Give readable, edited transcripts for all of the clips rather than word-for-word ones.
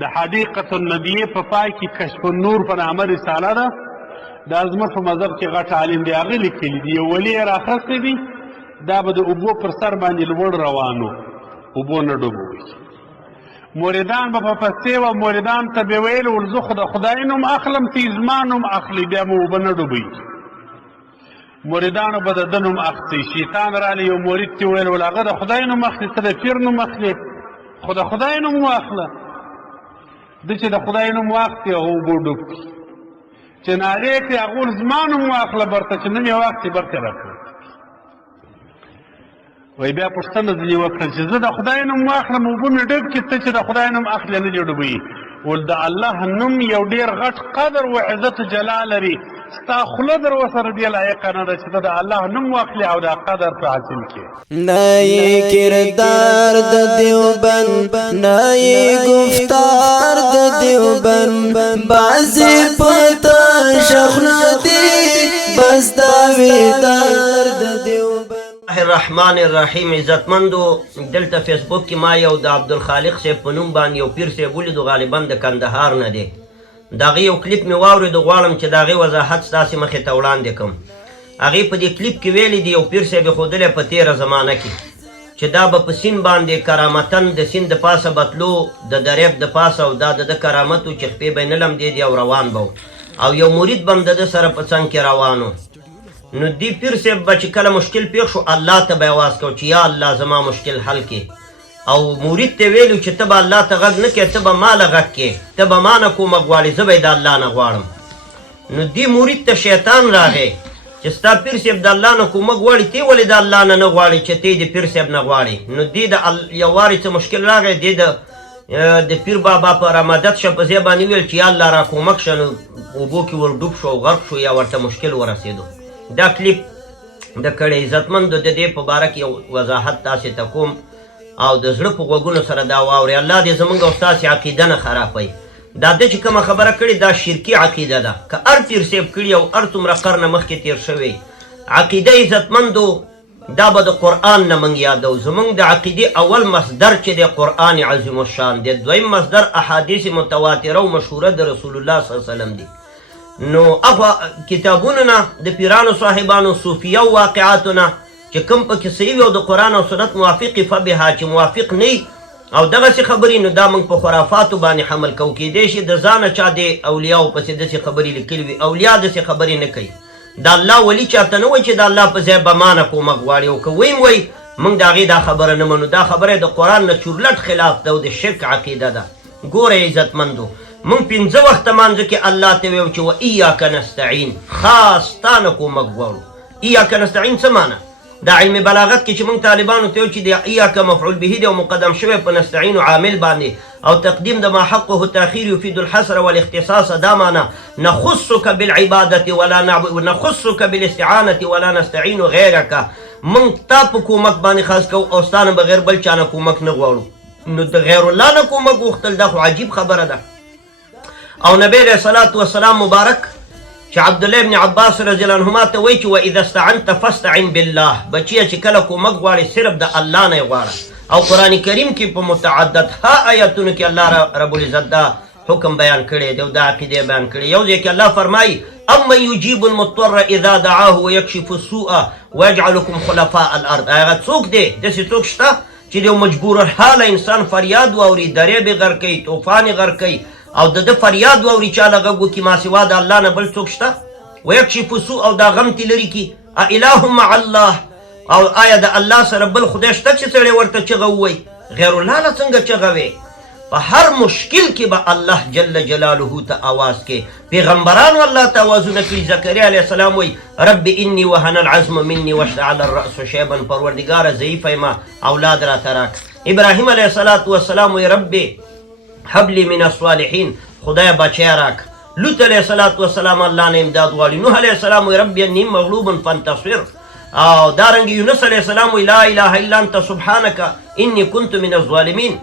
د حدیقة النبیه په پای کې کشف النور په نامه رساله ده. دا زموږ په مذهب کې غټ عالم دی، هغه لیکلي دي. یو ولي یې راخستی دي، دا به د اوبو پر سر باندې لوړ روان و، اوبو نه ډوبوي. موریدان به په پسې وه، موریدان ته به ویل ول زه خو د خدای نوم اخلم، ته زما نوم اخلي، بیا مو اوبه نه ډوبوي. موریدانو به د ده نوم اخلي. شیطان رالی یو مورید ته ویل ول هغه د خدای نوم اخلي، ته د پیر نوم اخلي، خو د خدای نوم واخله. ده چې د خدای نوم واخلي هغه اوبو ډوب کړي، چې نارې کړي هغه ول زما نوم واخله برته، چې نوم یې واخلي برته راکړي. وی بیا پوښتنه ځینې وکړه چې زه د خدای نوم واخلم اوبه مې ډوب کړي، ته چې د خدای نوم اخلي نه دې ډوبوي. ول د الله نوم یو ډېر غټ قدر و عزت و جلال لري، ستا خوله در ورسره دې لایقه نه ده چې ته د الله نوم واخلې او دا قدر په حاصل کړې. نه یې کردار د دیوبند، نه یې گفتار د دیوبند، بعضې پته شخونه دي بس داویدار د دیوبند. الرحمن الرحیم. عزتمندو، دلته فیسبوک کې ما یو د عبدالخالق صاحب په نوم باندې یو پیر صاحب ولیدو، غالبا د کندهار نه دی. د هغې یو کلیپ مې واورېدو، غواړم چې د هغې وضاحت ستاسې مخې ته وړاندې کړم. هغې په دې کلیپ کې ویلي دي، یو پیر صاحب یې ښودلی په تېره زمانه کې چې دا به په سیند باندې کرامتن د سیند د پاسه بتلو، د دریاب د پاسه، او دا د ده کرامت و چې خپې به یې نه لمدېدې او روان به او یو مرید به هم د ده سره په څنګ کې روان و. نو دې پیر صاحب به چې کله مشکل پیښ شو، الله ته به یې اواز کو چې یا الله زما مشکل حل کې، او مرید ته ویلو چې ته به الله ته غږ نه کې، ته به ما له غږ کې، ته به ما نه کومک غواړې، زه به یې د الله نه غواړم. نو دې مرید ته شیطان راغی چې ستا پیر صاحب د الله نه کومک غواړي، ته ولې د الله نه غواړې چې ته د پیر صاحب نه غواړې. نو دې د یو وارې څه مشکل راغی، دې د پیر بابا په رامدد شه په ځای باندې ویل چې یا الله را کومک شه، نو اوبو کې ور ډوب شو او غرق شو، یا ورته مشکل ورسېدو. دا کلیپ د کړې عزتمندو د دې په باره کې یو وضاحت تاسې ته کوم، او د زړه په غوږونو سره دا واورئ. الله دې زمونږ او ستاسې عقیده نه خرابوي. دا ده چې کومه خبره کړې دا شرکي عقیده ده، که هر پیر صاحب کړي او هر څومره قرنه مخکې تېر شوی. عقیده عزتمندو دا به د قرآن نه موږ یادو. زمونږ د عقیدې اول مصدر چې دی قرآن عظیم الشان دی، دویم مصدر احادیث متواتره او مشهوره د رسول الله صلی الله علیه وسلم دی. نو هغه کتابونو نه د پیرانو صاحبانو صوفیه او واقعاتو نه چې کوم پکې صحیح وي او د قرآن او سنت موافق فبها، چې موافق نه او دغسې خبرې، نو دا موږ په خرافاتو باندې حمل کوو. کیدای شي د ځانه چا د اولیاو پسې داسې خبرې لیکلي وي. اولیا داسې خبرې نه کوي. د الله ولی چاته نه وایي چې د الله په ځای به ما نه کومک غواړي، او که ویم وایي موږ د هغې دا خبره نه منو. دا خبره د قرآن نه چورلټ خلاف ده او د شرک عقیده ده. ګوره عزتمندو، موږ 5 وخته مانځه کې الله ته ویو چې و ایاک نستعین، خاص تا نه کومک غواړو. ایاک نستعین څه معنی؟ دا علم بلاغت کې چې موږ طالبانو ته ویو چې د ایاک مفعول به دی او مقدم شوی په نستعین عامل باندې، او تقدیم د ما حقه تاخیر یفید الحصر والاختصاص، دا معنی نخصک بالعبادة ولا نخصک بالاستعانة ولا نستعین غیرک. موږ تا په کومک باندې خاص کوو او ستا نه بغیر بل چا نه کومک نه غواړو. نو د غیر الله نه کومک غوښتل دا خو عجیب خبره ده. او نبی علیه الصلاة والسلام مبارک چې عبدالله ابن عباس رضی الله عنهما ته وایي چې واذا استعنت فاستعن بالله، بچیه چې کله کومک غواړې صرف د الله نه یې غواړه. او قرآن کریم کې په متعدد آیاتونو کې الله رب العزت دا حکم بیان کړی دی او دا عقیده بیان کړی. یو ځای کې الله فرمایي امن یجیب المضطر اذا دعاه ویکشف السوء ویجعلکم خلفاء الارض. هغه څوک دی؟ داسې څوک شته چې د یو مجبور الحاله انسان فریاد واوري، دریاب یې غر کوي، طوفان یې غر کوي، او د ده فریاد واوري چا له غږ وکړي ما سوا د الله نه بل څوک شته؟ ویکشف السوء، او دا غم تې لرې کړي. اله مع الله، او آیا د الله سره بل خدای شته چې سړی ورته چغه ووایي؟ غیر الله له څنګه چغه وی؟ په هر مشکل کې به الله جل جلاله ته آواز کې. پیغمبرانو الله ته آوازونه کړي. زکریا علیه السلام وایي رب انی وهن العظم مني واشتعل الرأس شیبا، پروردګاره ضعیفه یم، اولاد راته راک. ابراهیم علیه السلام وایي رب هب لي من الصالحین، خدای بچی راک. لوط علیه السلام الله نه امداد غواړي. نوح علیه السلام وایي رب انی مغلوب فانتصر. او دارنګه یونس علیه السلام وایي لا اله الا انت سبحانک انی کنت من الظالمین.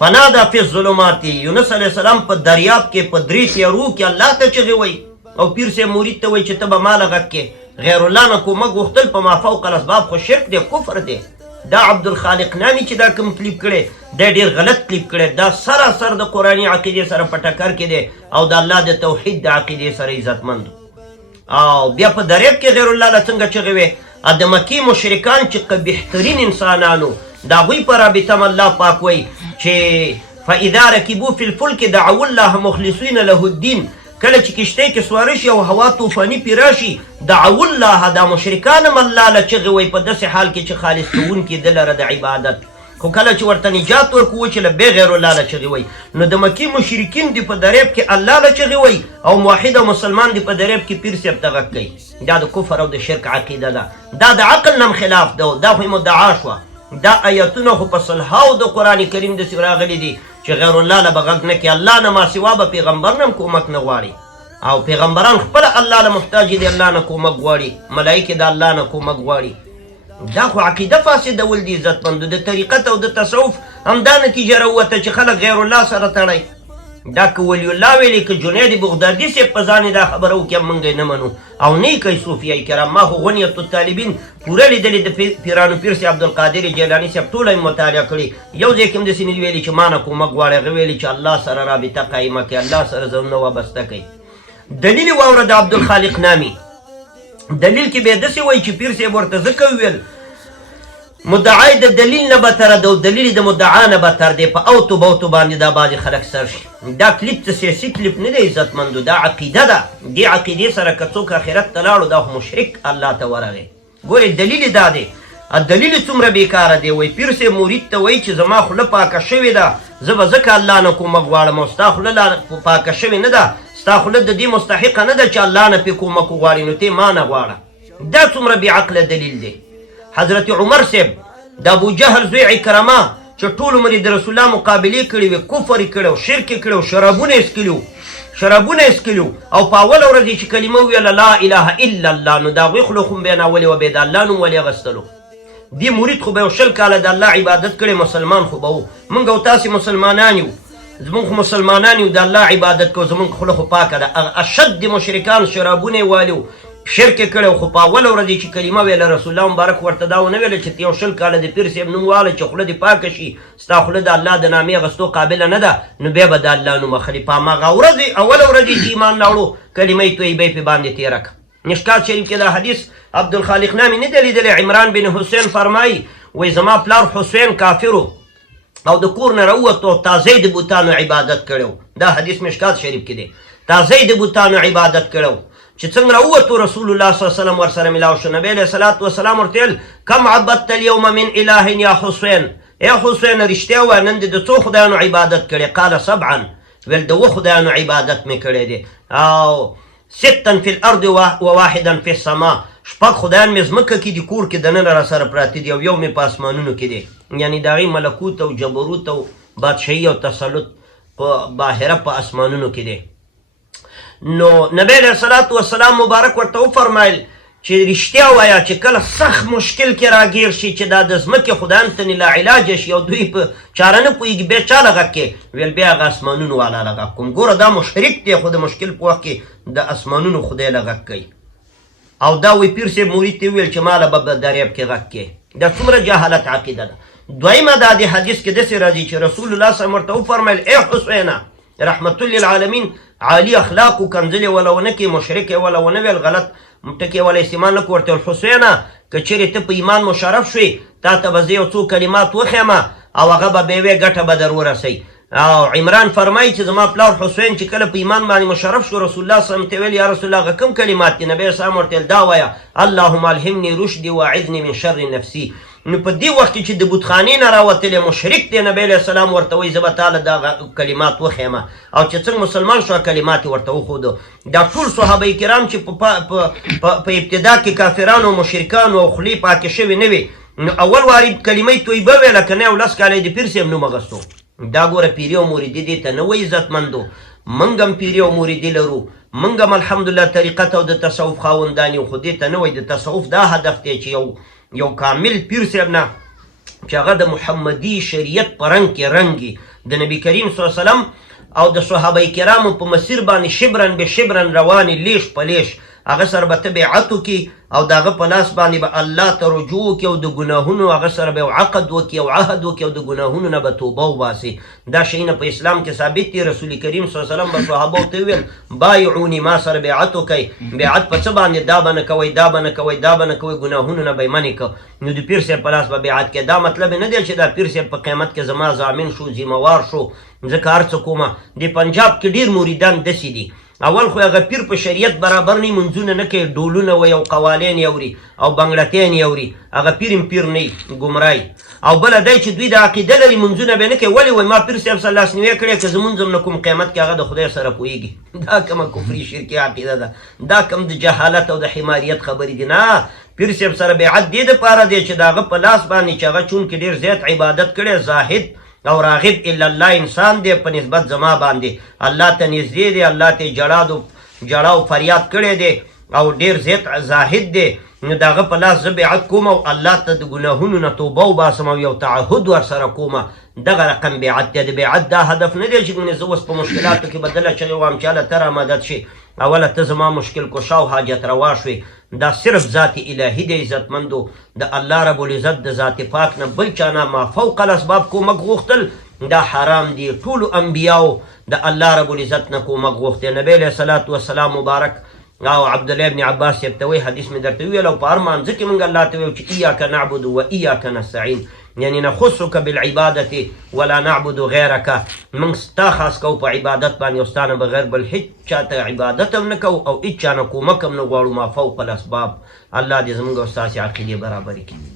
فنادا فی الظلمات، یونس علیه السلام په دریاب کې په درې تیارو کې الله ته چغې وایي. او پیر صاحب مرید ته وایي چې ته به ما له غږ کې. غیر الله نه کومک غوښتل په ما فوق الاسباب خو شرک دی، کفر دی. دا عبدالخالق نامي چې دا کوم کلیپ کړی دا ډېر غلط کلیپ کړی دا سراسر د قرآني عقیدې سره په ټکر کې دی او د الله د توحید د عقیدې سره عزتمند او بیا په دریاب کې غیر الله له څنګه چغې وې د مکې مشرکان چې بهترین انسانانو د هغوی په رابطه الله پاک وایي چې فاذا رکبوا فی الفلک دعوا الله مخلصین له الدین کله چې کشتۍ کې سواره شي او هوا طوفاني پرې راشي دعوا الله دا مشرکان هم الله له چغې وایي په داسې حال کې چې خالص کوونکي ده لره د عبادت خو کله چې ورته نجات ورکوو چې له بغیر الله له چغې وایي نو د مکې مشرکین دي په دریاب کې الله له چغې وایي او موحد او مسلمان دي په دریاب کې پیر صاحب ته غږ کوي دا د کفر او د شرک عقیده ده دا د عقل نه خلاف ده دا خو مدعا شوه دا آیتونه خو په صلحاو د قرآن کریم داسې راغلي دي چې غیر الله له به غږ نه کړي الله نه ماسوا به پیغمبر نه هم کومک نه غواړي او پیغمبران خپله الله له محتاج دي الله نه کومک غواړي ملایکې د الله نه کومک غواړي دا خو عقیده فاسدول دي عزتمندو د طریقت او د تصوف همدا نتیجه راووته چې خلک غیر الله سره تړی دا که ولی الله ویلي که جنید بغدادي صاحب په ځان دا خبره وکړي موږ یې نه منو او نه یې کوي صوفیه کرام ما خو غنیت الطالبین پوره لیدلې د پیرانو پیر صاحب عبدالقادر جیلاني صاحب ټوله یې مطالعه کړي یو ځای کې هم داسې نه ویلي چې ما نه کومک غواړي هغه ویلي چې الله سره رابطه قایمه کړي الله سره ځانونه وابسته کوي دلیل یې واوره د عبدالخالق نامي دلیل کې به داسې وایي چې پیر صاحب ورته ځکه وویل مدعای د دلیل نه بتره ده او دلیل د مدعا نه بتر دی په اوتو بوتو باندې دا بعضې خلک سر شي دا کلیپ څه سیاسي کلیپ نه دی عزتمندو دا عقیده ده دې عقیدې سره که څوک آخرت ته لاړو دا خو مشرک الله ته ورغی ګورې دلیل دا دی دلیل څومره بیکاره دی وایي پیر صاحب مرید ته وایي چې زما خوله پاکه شوې ده زه به ځکه الله نه کومک غواړم او ستا خوله پاکه شوې نه ده ستا خوله د دې مستحقه نه ده چې الله نه پې کومک وغواړي نو ته ما نه غواړه دا څومره بېعقله دلیل دی حضرت عمر صاحب د ابو جهل زوی عکرمه چې ټول عمر یې د رسول الله مقابلې کړې وې کفر یې کړی و شرک یې کړی و شرابونه یې څکلي او په اوله ورځ یې چې کلمه وویله لا اله الا الله نو د هغوی خوله خو هم بیانولې وه بیا د الله نوم ولې اخیستلو دې مرید خو به یو 20 کاله د الله عبادت کړی مسلمان خو به و موږ او تاسې مسلمانان یو زمونږ خو مسلمانان یو د الله عبادت کوو زمونږ خوله خو پاکه ده اشد مشرکان شرابونه یې والي شرک یې کړی خو په اوله ورځ چې کلمه ویله رسول الله مبارک ورته دا ونه ویله چې ته یو 20 کاله د پیر صاحب نوم واله چې خوله دې پاکه شي ستا خوله د الله د نامې اخیستو قابله نه ده نو بیا به د الله نوم اخلي په هماغه ورځ اوله ورځ چې ایمان راوړو کلمه یې طیبه پې باندې تېره کړه مشکات شریف کې دا حدیث عبدالخالق نامي نه دی لیدلی عمران بن حسین فرمایي وایي زما پلار حسین کافر او د کور نه راووتو تازه د بوتانو عبادت کړی دا حدیث مشکات شریف کې دی تازه د بوتانو عبادت کړی چې څنګه راووتو رسول الله صلی الله علیه وسلم ورسره ملاو شو نبی علیه الصلاة والسلام ورته ویل کم عبدت اليوم من اله یا حسین ای حسین رښتیا وایه نن دې د څو خدایانو عبادت کړې قال 7 ویل د 7 خدایانو عبادت مې کړی دی او 6 فی الارض وواحدا فی السما 6 خدایان مې ځمکه کې دي کور کې دننه را سره پراته دي او یو مې په اسمانونو کې دی یعنی د هغې ملکوت او جبروت او بادشاهي او تسلط په باهره په اسمانونو کې دی نو نبی علیه الصلاة والسلام مبارک ورته وفرمایل چې رښتیا وایه چې کله سخت مشکل کې راګیر شي چې دا د ځمکې خدایانو ته لا علاج شي او دوی په چاره نه پوهېږي بیا چا له غږ کې ویل بیا هغه اسمانونو والا له غږ کوم ګوره دا مشرک دی خو د مشکل په وخت کې د اسمانونو خدای له غږ کوي او دا وی پیر صاحب مرید ته وویل چې ما له به دریاب کې غږ کې دا څومره جهالت عقیده ده دویمه دا د حدیث کې داسې راځي چې رسول الله صلی الله علیه وسلم ورته وفرمیل ای حسینه رحمت للعالمین عالی اخلاق و کنزلې وله ونه کې مشرک یې وله ونه ویل غلط ټکې وله استعمال نه کړو ورته ویل حسینه که چیرې ته په ایمان مشرف شوې تا ته به زه یو څو کلمات وښیمه او هغه به بیا وی ګټه به در ورسوي او عمران فرمایي چې زما پلار حسین چې کله په ایمان باندې مشرف شو رسول الله صلی الله علیه وسلم ته ویل یا رسول الله هغه کوم کلمات دي نبی اسلام ورته ویل دا وایه اللهم الهمني رشدي واعذني من شر نفسي نو په دې وخت کې چې د بتخانې نه راوتلی مشرک دی نبی علیه السلام ورته وایي زه به تاله دا کلمات وښیمه او چې څنګه مسلمان شو کلمات یې ورته وښودو دا ټول صحابه کرام چې په ابتدا کې کافرانو او مشرکانو او خولې پاکې شوې نه وي نو اول واري کلمه طیبه ویله که نه یو 10 کاله د پیر صاحب نوم اخیستو دا ګوره پیري او مریدي دې ته نه وایي عزتمندو موږ هم پیري او مریدي لرو موږ هم الحمدلله طریقت او د تصوف خاوندان یو خو دې ته نه وایي د تصوف دا هدف دی چې یو کامل پیر صاحب نه چې هغه د محمدي شریعت په رنګ کې رنګي د نبی کریم صلی الله علیه وسلم او د صحابه کرامو په مسیر باندې شبرن به شبرن روانې لیش په لیش هغه سره به ته بیعت وکړي او د هغه په لاس باندې به الله ته رجوع وکړي او د ګناهونو هغه سره به یو عقد وکړي او عهد وکړي او د ګناهونو نه به توبه وباسي. دا شیونه په اسلام کې ثابت دي. رسول کریم صلی الله علیه وسلم به صحابو ته ویل بایعوني، ما سره بیعت وکړئ. بیعت په څه باندې؟ دا به نه کوئ، دا به نه کوئ، دا به نه کوئ، ګناهونو نه به یې منې کړه. نو د پیر صاحب په لاس به بیعت کوې. دا مطلب نه دی چې دا پیر صاحب په قیامت کې زما ضامن شو، ذمهوار شو، ځکه هر څه کومه. د پنجاب کې ډېر مریدان داسې دي، اول خو هغه پیر په شریعت برابر نه منځونه نه کوي، ډولونه وایي او قوالین یې اوري او بنګلتین یې اوري، هغه پیر هم پیر نه ګمرای. او بله دی چې دوی د عقیده لري منځونه به نه کوي. ولې وایي ما پیر صاحب سره لاسنیوی کړی که زمونځ هم نه کوم قیامت کې هغه د خدای سره پوهېږي. دا کومه کفري شرکي عقیده ده، دا کوم د جهالت او د حماریت خبرې دي. نه، پیر صاحب سره بیعت دې دپاره دی چې د هغه په لاس باندې چې هغه چونکې ډېر زیات عبادت کړی، زاهد او راغب الا الله انسان دی په نسبت زما باندې، الله ته نږدې دی، الله ته جړا او فریاد کړی دی او ډېر زیات زاهد دی. نو د هغه په لاس زه بیعت کوم او الله ته د ګناهونو نه توبه وباسم او یو تعهد ورسره کومه. دغه رقم بیعت دی. د بیعت دا هدف نه دی چې زه اوس په مشکلاتو کې بدله چغې وایم چې هله ته را مدد شي، اوله ته زما مشکل کشا او حاجت روا شوې. دا صرف ذات الهي دی عزتمندو، د الله رب العزت د ذات پاک نه بل چا نه ما فوق الاسباب کومک غوښتل دا حرام دی. ټولو انبیاو د الله رب العزت نه کومک غوښتې. نبی علیه صلات وسلام مبارک او عبدالله ابن عباس صاحب ته وایي، حدیث مې درته وویل او په هر مانځه کې موږ الله ته وایو چې ایاک نعبد و ایاک نستعین، یعنی نخصک بالعبادت ولا نعبد غیرک. موږ ستا خاص کوو په عبادت باندې او ستا نه بغیر بل هیڅ چاته عبادت هم نه کوو او هیڅ چا نه کومک هم نه غواړو ما فوق الاسباب. الله دې زموږ او ستاسې عقیدې برابرې کړي.